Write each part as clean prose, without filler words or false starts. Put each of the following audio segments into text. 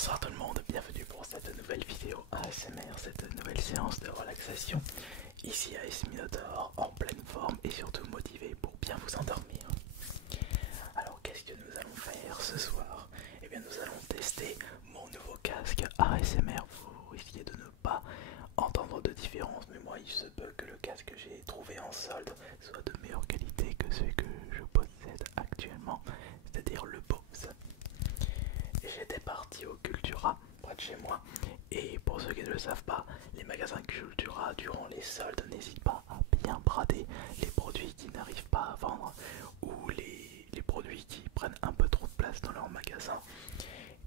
Bonsoir tout le monde, bienvenue pour cette nouvelle vidéo ASMR, cette nouvelle séance de relaxation. Ici AS Minotaur, en pleine forme et surtout motivé pour bien vous endormir. Alors qu'est-ce que nous allons faire ce soir? Eh bien nous allons tester mon nouveau casque ASMR. Vous risquez de ne pas entendre de différence, mais moi il se peut que le casque que j'ai trouvé en solde soit de meilleure qualité que celui que je possède actuellement, c'est-à-dire le Bose. J'étais parti au Cultura, près de chez moi, et pour ceux qui ne le savent pas, les magasins Cultura durant les soldes n'hésitent pas à bien brader les produits qui n'arrivent pas à vendre ou les produits qui prennent un peu trop de place dans leur magasin,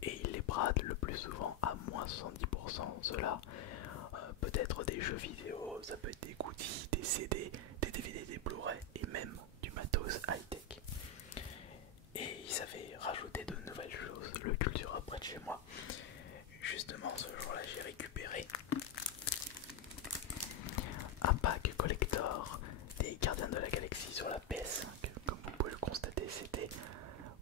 et ils les bradent le plus souvent à moins 70%. Cela peut être des jeux vidéo, ça peut être des goodies, des CD, des DVD, des Blu-ray et même du matos high-tech. Et ils avaient rajouté de nouvelles choses, le Cultura près de chez moi. Justement ce jour-là j'ai récupéré un pack collector des Gardiens de la Galaxie sur la PS5. Comme vous pouvez le constater, c'était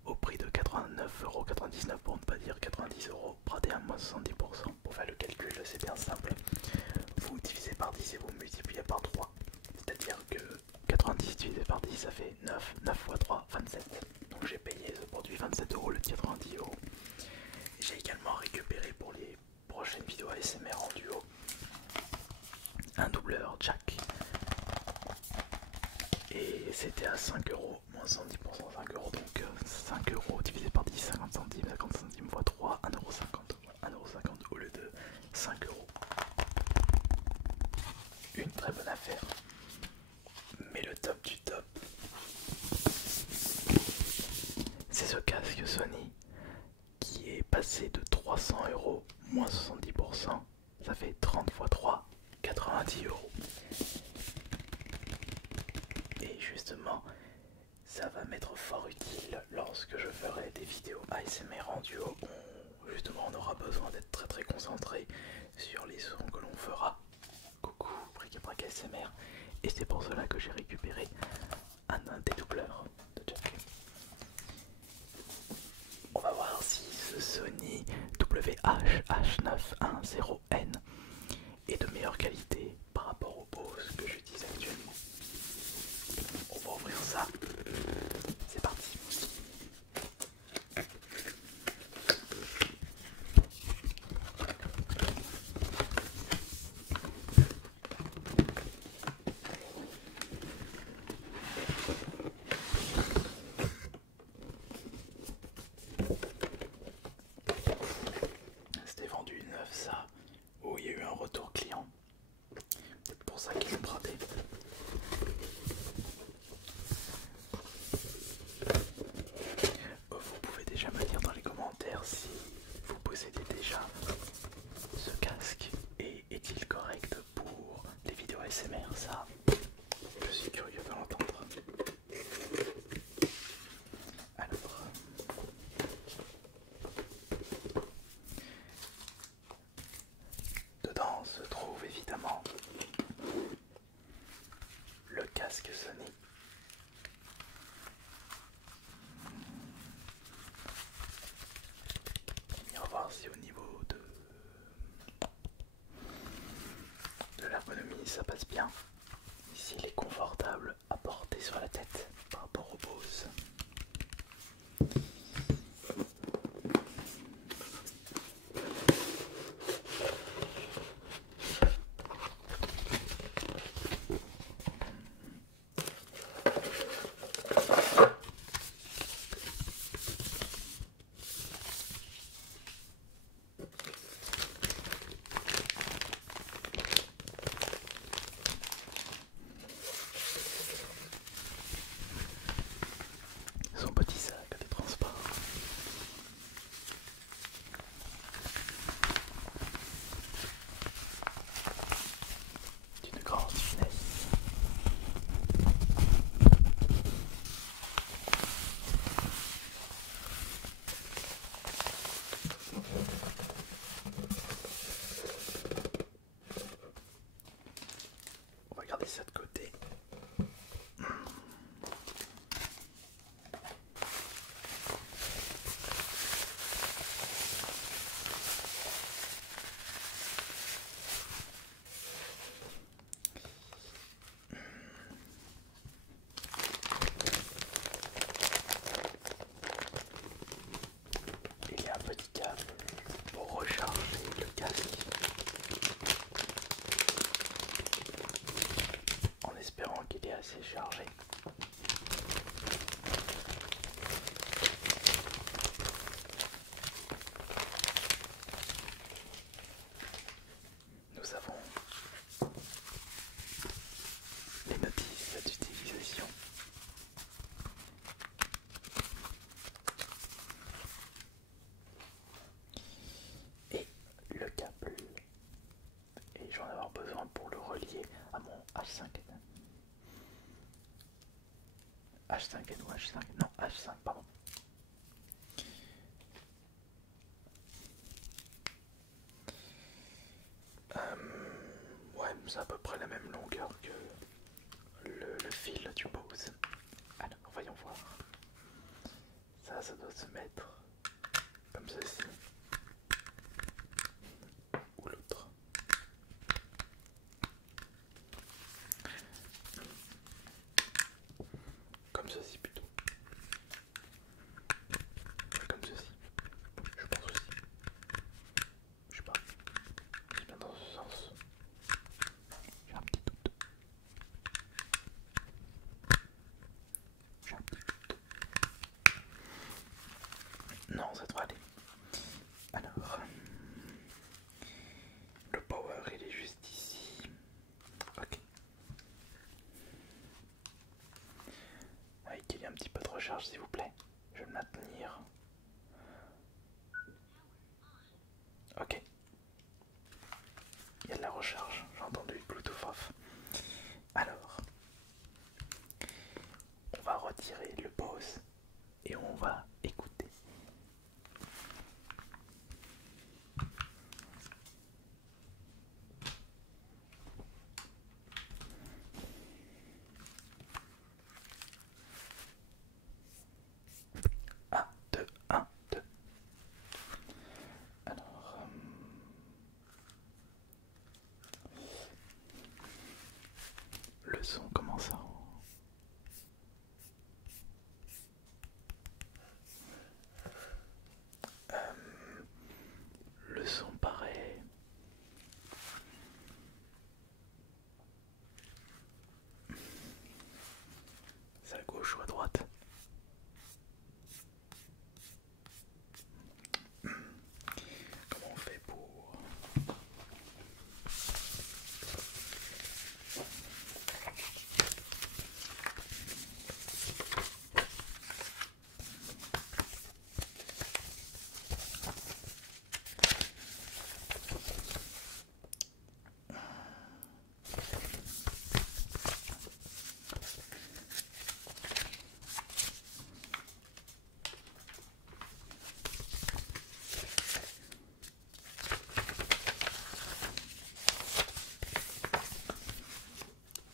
au prix de 89,99€ pour ne pas dire 90€, bradé à moins 70%. Pour faire le calcul, c'est bien simple. Vous divisez par 10 et vous multipliez par 3. C'est-à-dire que 90 divisé par 10 ça fait 9, 9 x 3, 27. Donc j'ai payé ce produit 27€ au lieu de 90€. J'ai également récupéré pour les prochaines vidéos ASMR en duo un doubleur jack. Et c'était à 5€, moins 110%, 5€, donc 5€ divisé par 10, 50 centimes, 50 centimes x 3, 1,50€. 1,50€ au lieu de 5€. Une très bonne affaire. Mais le top du top, c'est ce casque Sony qui est passé de 300€, moins 70%, ça fait 30 x 3, 90€. Et justement, ça va m'être fort utile lorsque je ferai des vidéos ASMR en duo. Justement, on aura besoin d'être très concentré sur les sons que l'on fera. Coucou, bric-à-brac ASMR. Et c'est pour cela que j'ai récupéré un dédoubleur de jack. On va voir si ce Sony WH-H910N est de meilleure qualité par rapport au Bose que j'utilise actuellement. On va ouvrir ça. C'est parti. C'était vendu neuf ça. Oh, il y a eu un retour client. C'est pour ça qu'ils l'ont bradé. Vous pouvez déjà me dire dans les commentaires si vous possédez déjà ce casque et est-il correct pour les vidéos ASMR. Ça, je suis curieux de l'entendre. Alors, dedans se trouve évidemment le casque Sony. Et on va voir si au niveau de l'ergonomie ça passe bien. Ici il est confortable à porter sur la tête par rapport au Bose. H5 ou H5, non H5 pardon. Ouais, c'est à peu près la même longueur que le fil du pose. Alors, voyons voir. Ça doit se mettre comme ceci. Ou l'autre. Comme ceci plutôt. Comme ceci. Je pense aussi. Je sais pas. C'est bien dans ce sens. J'ai un petit doute. J'ai un petit doute. Non, ça devrait aller. Alors, le power il est juste ici. Ok. Avec il y a un petit peu de recharge s'il vous plaît. Je vais le maintenir. Ok. Il y a de la recharge. J'ai entendu le Bluetooth off. Alors, on va retirer le pause et on va écouter. Un, deux, un, deux. Alors, le son commence à... Le son paraît... C'est à gauche ou à droite? Comment on fait pour...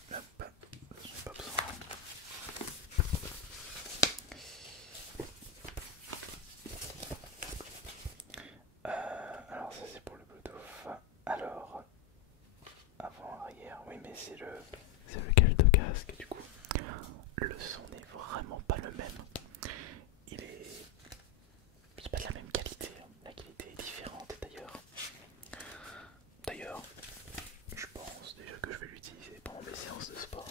Hop, j'ai pas besoin. Alors ça c'est pour le Bluetooth. Alors, avant, arrière, oui mais c'est lequel de casque du coup. Le son n'est vraiment pas le même. Il est... C'est pas de la même qualité. La qualité est différente d'ailleurs. D'ailleurs, je pense déjà que je vais l'utiliser pendant mes séances de sport.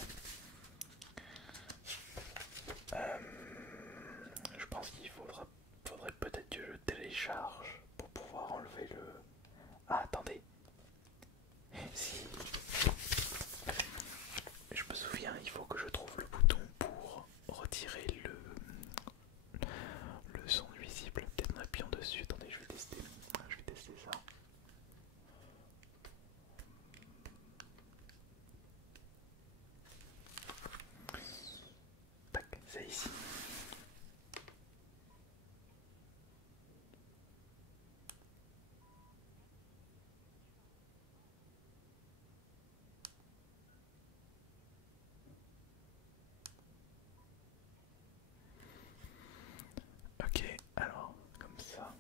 Je pense qu'il faudrait peut-être que je télécharge pour pouvoir enlever le... Ah, attendez. Si. Je me souviens, il faut que je trouve le bouton pour retirer le son nuisible. Peut-être en appuyant dessus. Attendez, je vais tester. Je vais tester ça. Tac, c'est ici. Ok, alors, comme ça.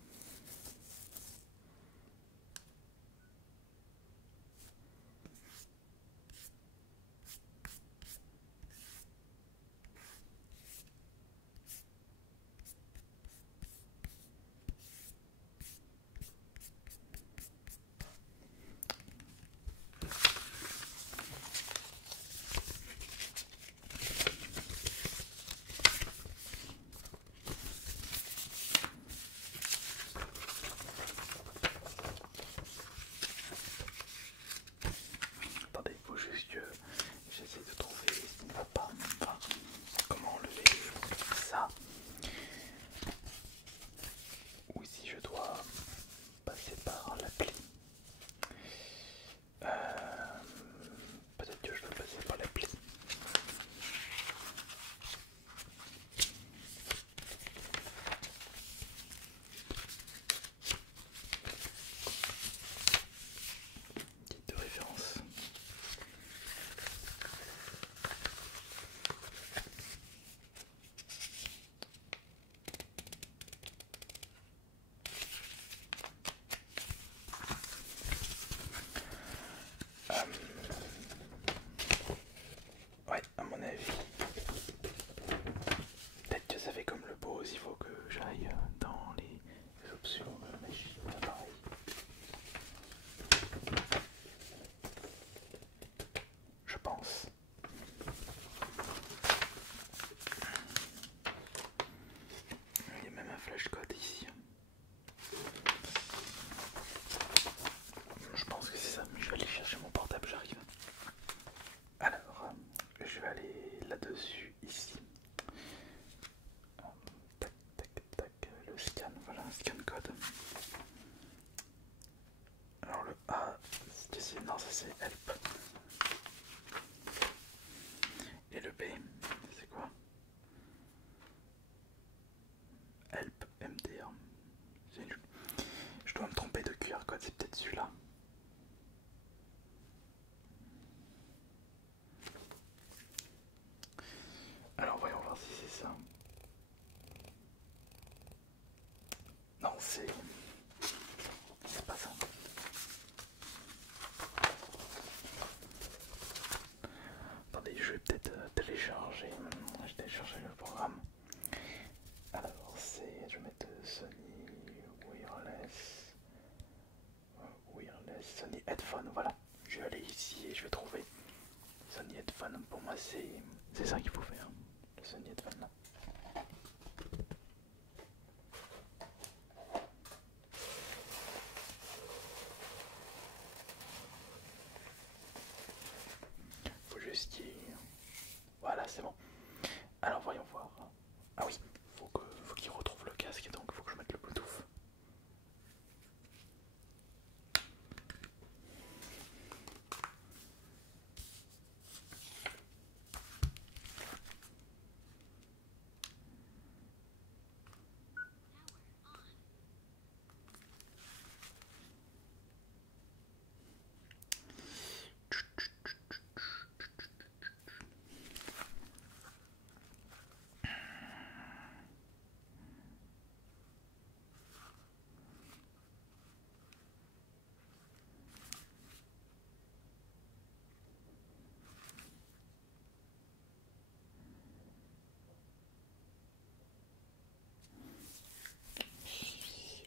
c'est help. Et le B, c'est quoi? Help MDR. C'est nul. Je dois me tromper de QR code, c'est peut-être celui-là. Alors voyons voir si c'est ça. Non, c'est pas ça. Attendez, je vais peut-être télécharger. Je télécharge le programme. Alors c'est, je vais mettre Sony Wireless Sony Headphone. Voilà. Je vais aller ici et je vais trouver Sony Headphone. Pour moi c'est ça qu'il faut faire. Le Sony Headphone là. Faut juste qu'il... Voilà, c'est bon. Alors voyons voir. Ah oui, faut qu'il retrouve le casque, donc faut que je mette le Bluetooth.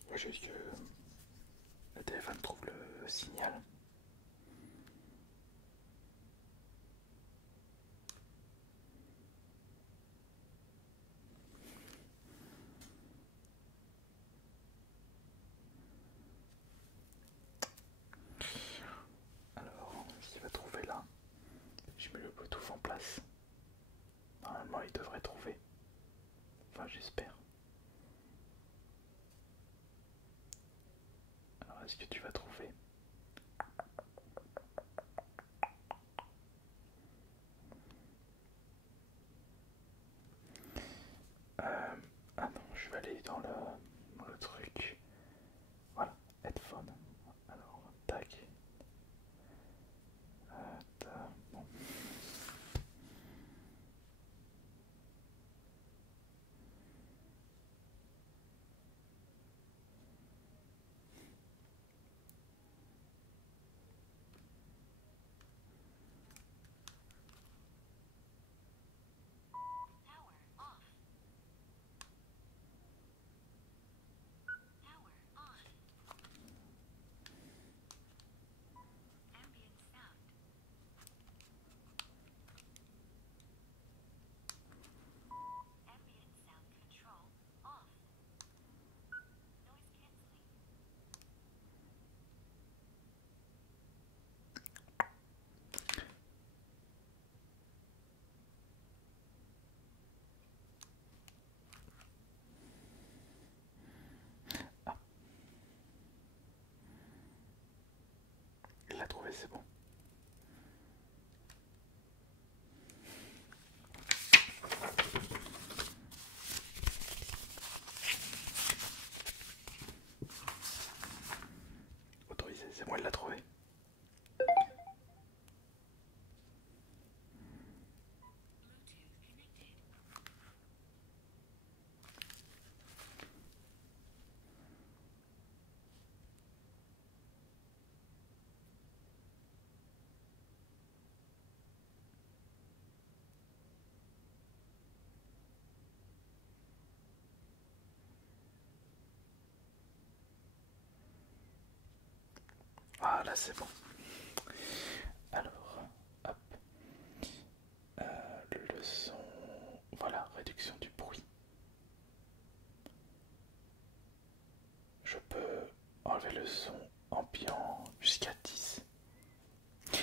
Faut juste que le téléphone trouve le signal. Alors, s'il va trouver là, je mets le Bluetooth en place. Normalement, il devrait trouver. Enfin, j'espère. Alors, est-ce que tu vas trouver? Ah non, je vais aller dans le truc. Voilà, headphone. Alors, tac. Bon. Ah, il l'a trouvé, c'est bon. Autorisé, c'est bon, il l'a trouvé. Ah là c'est bon. Alors, hop. Le son. Voilà, réduction du bruit. Je peux enlever le son ambiant jusqu'à 10.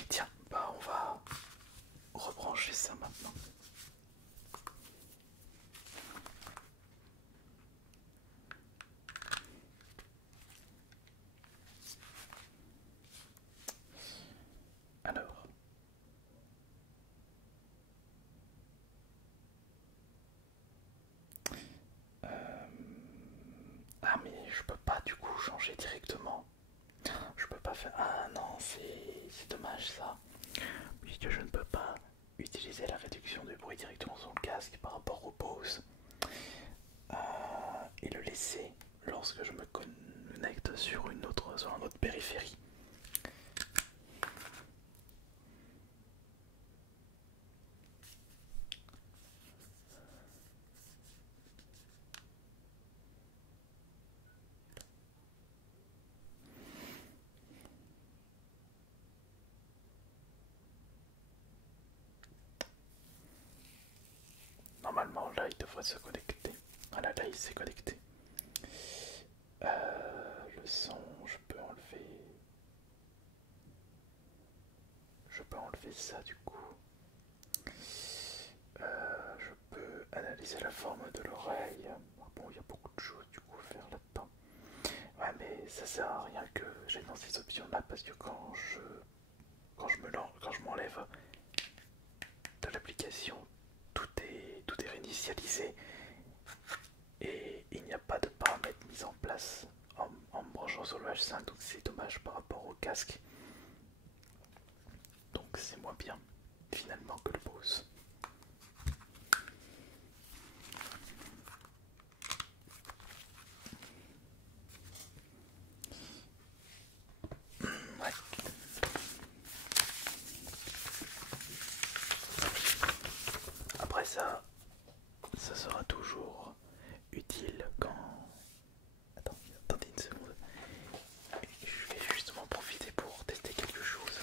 Tiens, bah on va rebrancher ça maintenant. changer directement. Je peux pas faire... Ah non, c'est dommage ça. Puisque je ne peux pas utiliser la réduction de bruit directement sur le casque par rapport au Bose. Et le laisser lorsque je me connecte sur un autre périphérie. Normalement là il devrait se connecter. Voilà, là il s'est connecté. Le son, je peux enlever. Je peux enlever ça du coup. Je peux analyser la forme de l'oreille. Bon, il y a beaucoup de choses du coup à faire là-dedans. Ouais, mais ça sert à rien que j'ai dans ces options-là parce que quand je m'enlève de l'application, tout est réinitialisé et il n'y a pas de paramètres mis en place en me branchant sur le H5, donc c'est dommage par rapport au casque. Donc c'est moins bien finalement que le Bose. Ouais. Après ça sera toujours utile quand... Attendez une seconde. Je vais justement profiter pour tester quelque chose.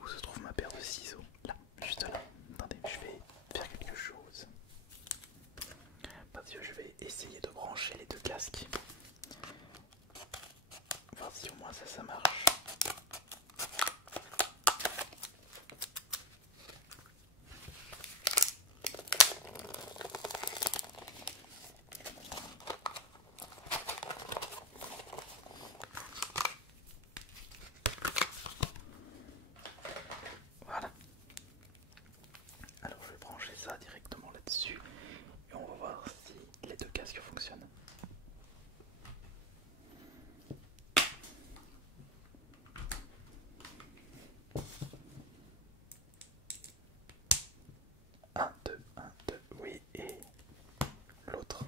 Où se trouve ma paire de ciseaux? Là, juste là. Attendez, je vais faire quelque chose. Parce que je vais essayer de brancher les deux casques. Voir si au moins ça marche. Voilà. Alors je vais brancher ça directement là-dessus et on va voir si les deux casques fonctionnent. Un, deux, oui, et l'autre.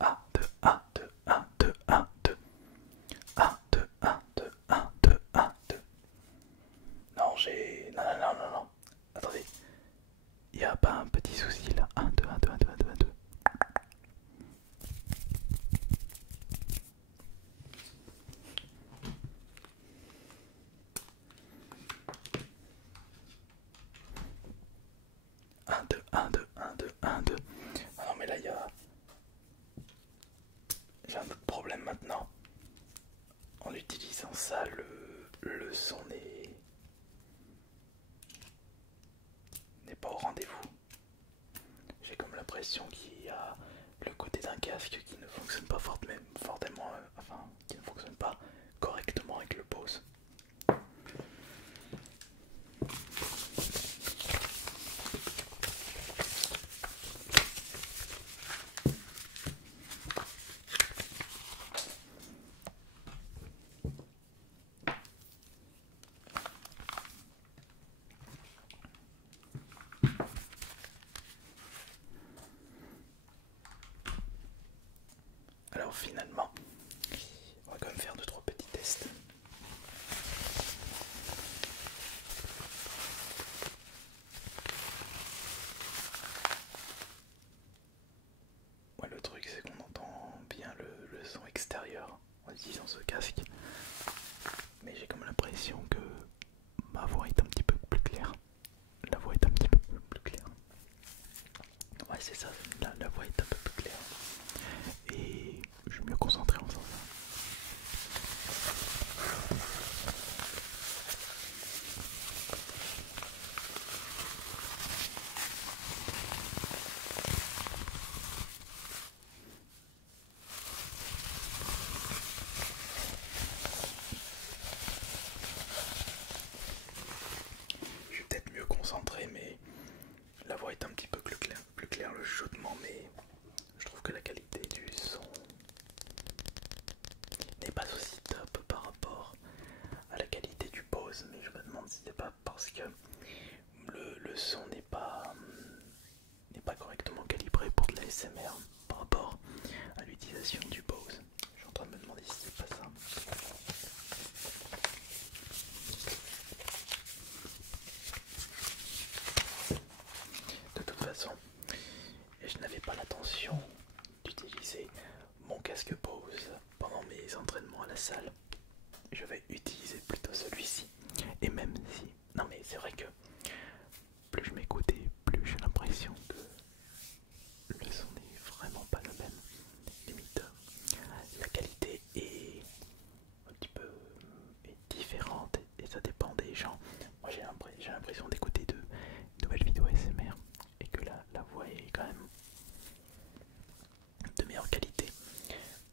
Un, deux, un, deux, un, deux, un, deux. Un, deux, un, deux, un, deux, un, deux. Non, j'ai... Non. Attendez. Il n'y a pas un petit souci là. Un, deux, un, deux, un, deux, un, deux, un, deux. Un, deux, un, deux, un, deux, un, deux. Ah non mais là il y a... J'ai un autre problème maintenant. En utilisant ça, le son n'est pas au rendez-vous. J'ai comme l'impression qu'il y a le côté d'un casque qui ne fonctionne pas fortement, enfin, qui ne fonctionne pas correctement avec le Bose. Alors finalement, on va quand même faire 2-3 petits tests. Ouais, le truc c'est qu'on entend bien le son extérieur en utilisant ce casque. Mais j'ai comme l'impression que ma voix est un petit peu plus claire. La voix est un petit peu plus claire. Ouais, c'est ça, la voix est un peu plus claire. Et je suis mieux concentré en faisant ça. Je suis peut-être mieux concentré, mais utilisation du Bose. Je suis en train de me demander si c'est pas ça. De toute façon, je n'avais pas l'intention d'utiliser mon casque Bose pendant mes entraînements à la salle. Je vais utiliser plutôt celui-ci. Et même si... Non mais c'est vrai que plus je m'écoutais, plus j'ai l'impression que le son n'est vraiment pas le même. Limite, la qualité est un petit peu différente et ça dépend des gens. Moi j'ai l'impression d'écouter de nouvelles vidéos ASMR et que la voix est quand même de meilleure qualité.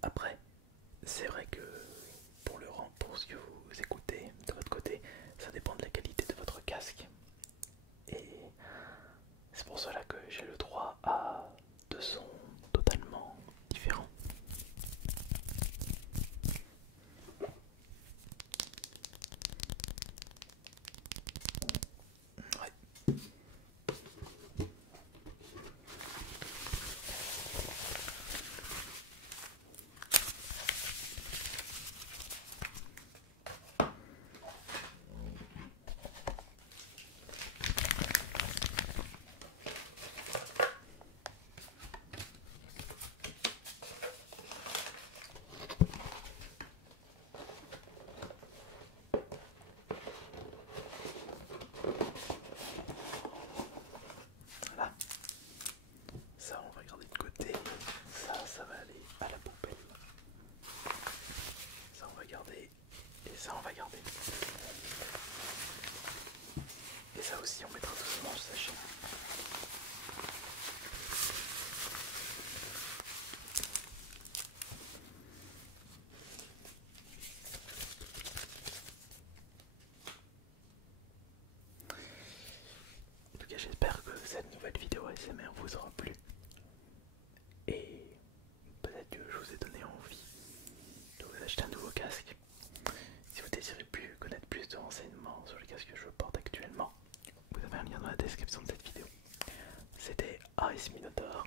Après, c'est vrai que pour ce que vous écoutez de votre côté, ça dépend de la qualité de votre casque. Et c'est pour cela que j'ai le droit à deux sons totalement différents. Ouais. Voilà. Ça, on va garder de côté. Ça va aller à la poubelle. Ça, on va garder. Et ça, on va garder. Et ça aussi, on mettra doucement le sachet. En tout cas, j'espère que cette nouvelle vidéo ASMR vous aura plu. Et peut-être que je vous ai donné envie de vous acheter un nouveau casque. Si vous désirez connaître plus de renseignements sur le casque que je porte actuellement, vous avez un lien dans la description de cette vidéo. C'était AS Minotaur